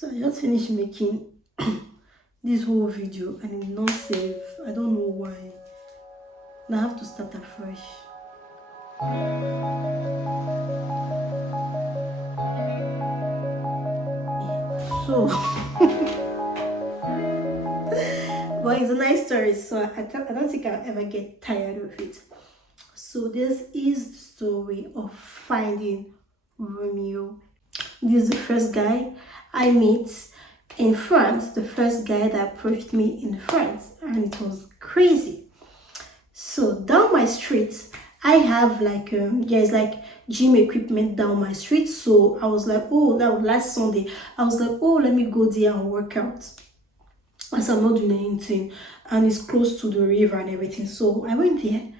So I just finished making this whole video and it's not save. I don't know why. Now I have to start afresh. So, but it's a nice story, so I don't think I'll ever get tired of it. So this is the story of finding Romeo. This is the first guy I meet in France, the first guy that approached me in France, and it was crazy. So down my street, I have like there's like gym equipment down my street. So I was like, oh, that was last Sunday. I was like, oh, let me go there and work out, as I'm not doing anything, and it's close to the river and everything. So I went there,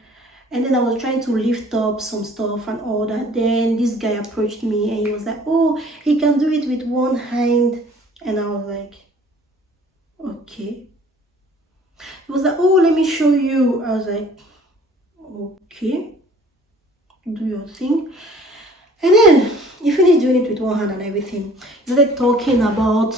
and then I was trying to lift up some stuff and all that. Then this guy approached me and he was like, oh, he can do it with one hand. And I was like, okay. He was like, oh, let me show you. I was like, okay, do your thing. And then he finished doing it with one hand and everything. He started talking about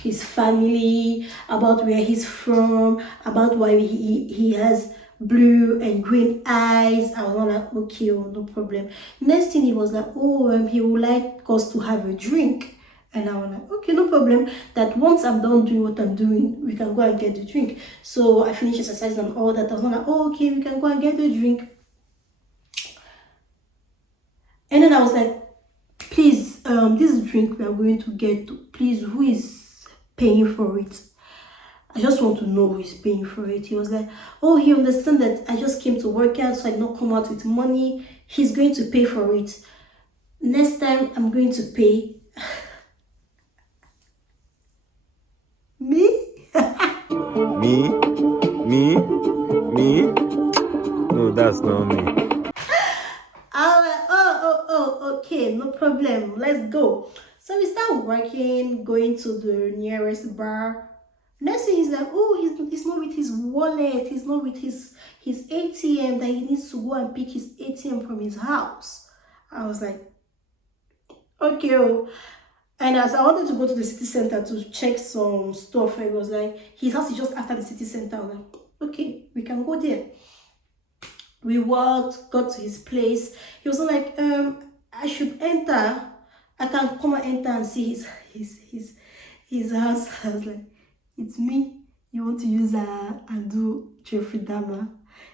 his family, about where he's from, about why he has blue and green eyes. I was not like, okay, oh, no problem. Next thing he was like, oh, he would like us to have a drink. And I was like, okay, no problem. That once I'm done doing what I'm doing, we can go and get the drink. So I finished exercising and all that. I was not like, oh, okay, we can go and get the drink. And then I was like, please, this drink we are going to get, please, who is paying for it? I just want to know who is paying for it. He was like, oh, he understands that I just came to work out, so I did not come out with money. He's going to pay for it. Next time, I'm going to pay. Me? Me? No, that's not me. I was like, oh, okay, no problem. Let's go. So we start working, going to the nearest bar. Next thing he's like, oh, he's not with his wallet. He's not with his ATM, that he needs to go and pick his ATM from his house. I was like, okay. Oh. And as I wanted to go to the city center to check some stuff, it was like, his house is just after the city center. I was like, okay, we can go there. We walked, got to his place. He was like, I should enter. I can come and enter and see his house. I was like, it's me. You want to use and do Jeffrey Dahmer?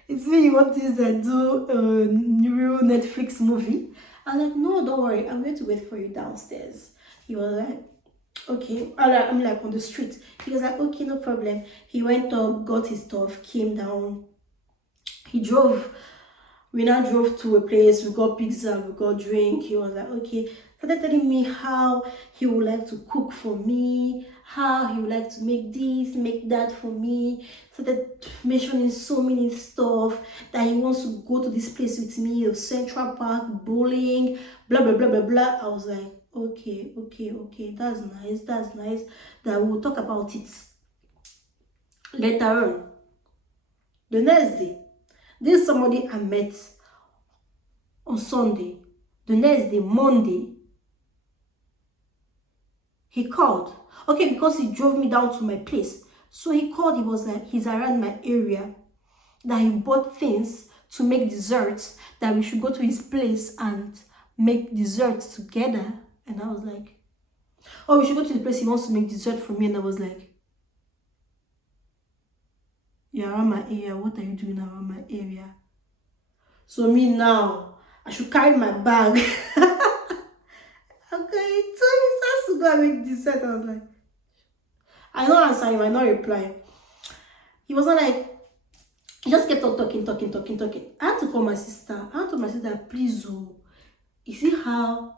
It's me. You want to use and do a new Netflix movie? I was like, no, don't worry. I'm going to wait for you downstairs. He was like, okay. I'm like on the street. He was like, okay, no problem. He went up, got his stuff, came down. He drove. We now drove to a place. We got pizza, we got drink. He was like, okay. Started telling me how he would like to cook for me, how he would like to make this, make that for me. Started mentioning so many stuff, that he wants to go to this place with me, Central Park, bowling, blah blah blah blah blah. I was like, okay, that's nice. That we'll talk about it later on. The next day, this is somebody I met on Sunday. The next day, Monday, he called. Okay, because he drove me down to my place. So he called, he was like, he's around my area. That he bought things to make desserts. That we should go to his place and make desserts together. And I was like, oh, we should go to the place he wants to make dessert for me. And I was like, you're around my area. What are you doing around my area? So me now, I should carry my bag. Okay, so he starts to go and make dessert. I was like, I don't answer him, I don't reply. He was not like, he just kept on talking. I had to call my sister. I told my sister, please, oh, you see how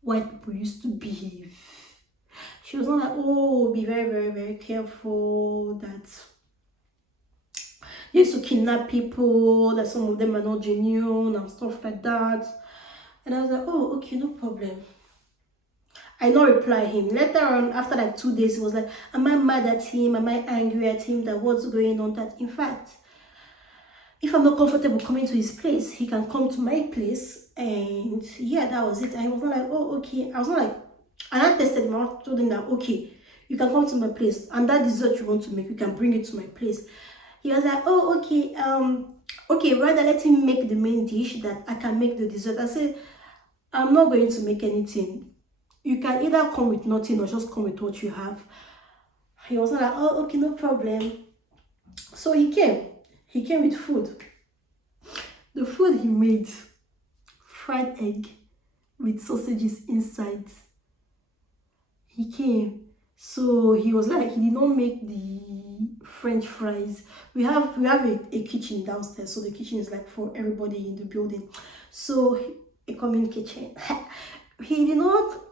white people used to behave? She was not like, oh, be very careful, that they used to kidnap people, that some of them are not genuine and stuff like that. And I was like, oh, okay, no problem. I not reply him. Later on, after like 2 days, he was like, am I mad at him? Am I angry at him? That what's going on? That in fact, if I'm not comfortable coming to his place, he can come to my place. And yeah, that was it. And he was not like, oh, okay. I was not like, And I tested him. I told him that, okay, you can come to my place, and that dessert you want to make, you can bring it to my place. He was like, oh, okay, okay, rather let him make the main dish that I can make the dessert. I said, I'm not going to make anything. You can either come with nothing or just come with what you have. He was like, oh, okay, no problem. So he came. He came with food. The food he made, fried egg with sausages inside. He came. So he was like, he did not make the French fries. We have a kitchen downstairs, so the kitchen is like for everybody in the building. So a common kitchen. He did not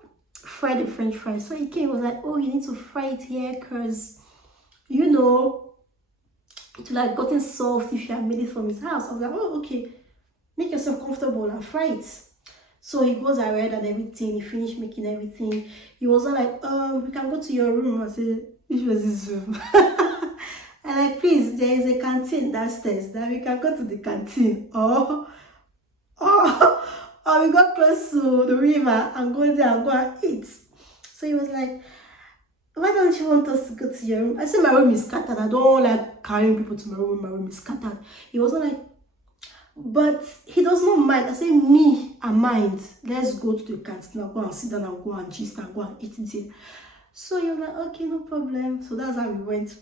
fry the French fries. So he came, was like, oh, you need to fry it here because you know it would have gotten soft if you had made it from his house. I was like, oh, okay, make yourself comfortable and fry it. So he goes ahead and everything. He finished making everything. He was all like, we can go to your room. I said, which was his room? And like, please, there is a canteen downstairs that we can go to the canteen. Or we got close to the river and go there and go and eat. So he was like, why don't you want us to go to your room? I said, my room is scattered. I don't like carrying people to my room. My room is scattered. He was like, but he does not mind. I say, me, I mind. Let's go to the canteen and go and sit down and go and gist and go and eat it here. So he was like, okay, no problem. So that's how we went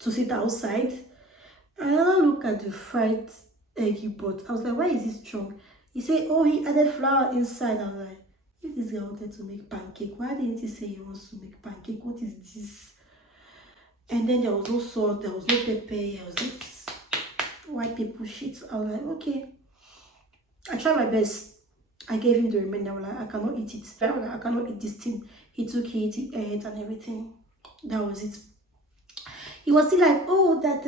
to sit outside. And I look at the fried egg he bought. I was like, why is this strong? He said, oh, he added flour inside. I was like, if this guy wanted to make pancake, why didn't he say he wants to make pancake? What is this? And then there was no salt, there was no pepper, there was this white people shit. I was like, okay. I tried my best. I gave him the remainder. I was like, I cannot eat it. I was like, I cannot eat this thing. He took it, he ate and everything. That was it. He was still like, oh, that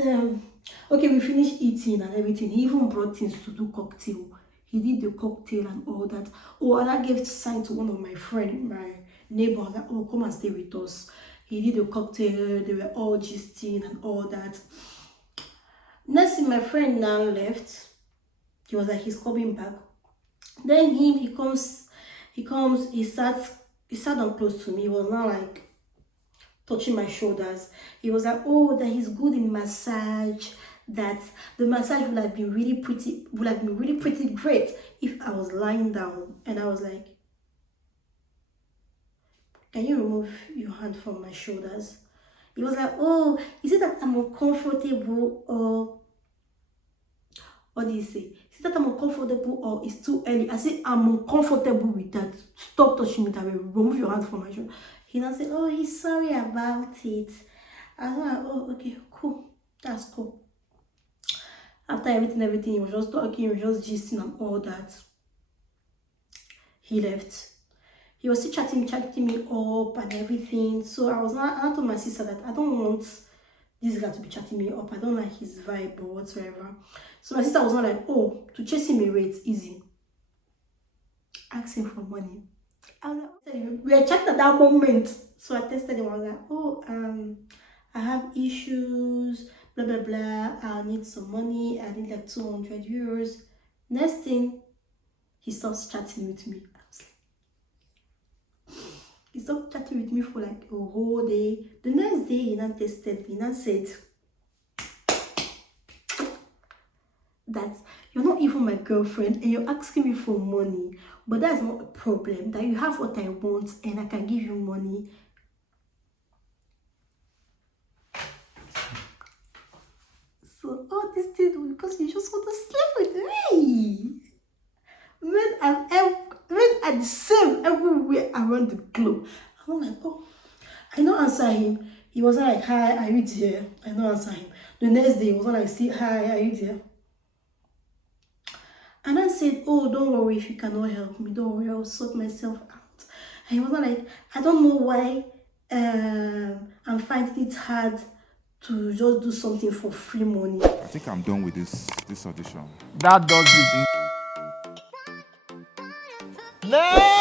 okay, we finished eating and everything. He even brought things to do cocktail. He did the cocktail and all that. Oh, and I gave sign to one of my friend, my neighbor, that, oh, come and stay with us. He did the cocktail. They were all gisting and all that. Next thing, my friend now left. He was like, he's coming back. Then he sat down close to me. He was now like touching my shoulders. He was like, oh, that he's good in massage, that the massage would have been really pretty great if I was lying down. And I was like, can you remove your hand from my shoulders? He was like, oh, is it that I'm uncomfortable or what do you say? Is it that I'm uncomfortable or it's too early? I said, I'm uncomfortable with that. Stop touching me that way. Remove your hand from my shoulder. He now said, oh, he's sorry about it. I was like, oh, okay, cool. That's cool. After everything, he was just talking, he was just gisting and all that. He left. He was still chatting me up and everything. So I told my sister that I don't want this guy to be chatting me up. I don't like his vibe or whatsoever. So my sister was not like, oh, to chase him away, it's easy. Ask him for money. I was like, we were chatting at that moment. So I texted him. I was like, oh, I have issues, blah blah blah. I need some money. I need like 200 euros. Next thing, he starts chatting with me. He stopped chatting with me for like a whole day. The next day, he now texted me and said that you're not even my girlfriend and you're asking me for money, but that's not a problem. That you have what I want and I can give you money. So all this thing because you just want to sleep with me. Men are the same everywhere around the globe. I'm like, oh, I don't answer him. He wasn't like, hi, are you there? I don't answer him. The next day, he wasn't like, see, hi, are you there? And I said, oh, don't worry if you cannot help me. Don't worry, I'll sort myself out. And he wasn't like, I don't know why I'm finding it hard to just do something for free money. I think I'm done with this audition. That does it. No!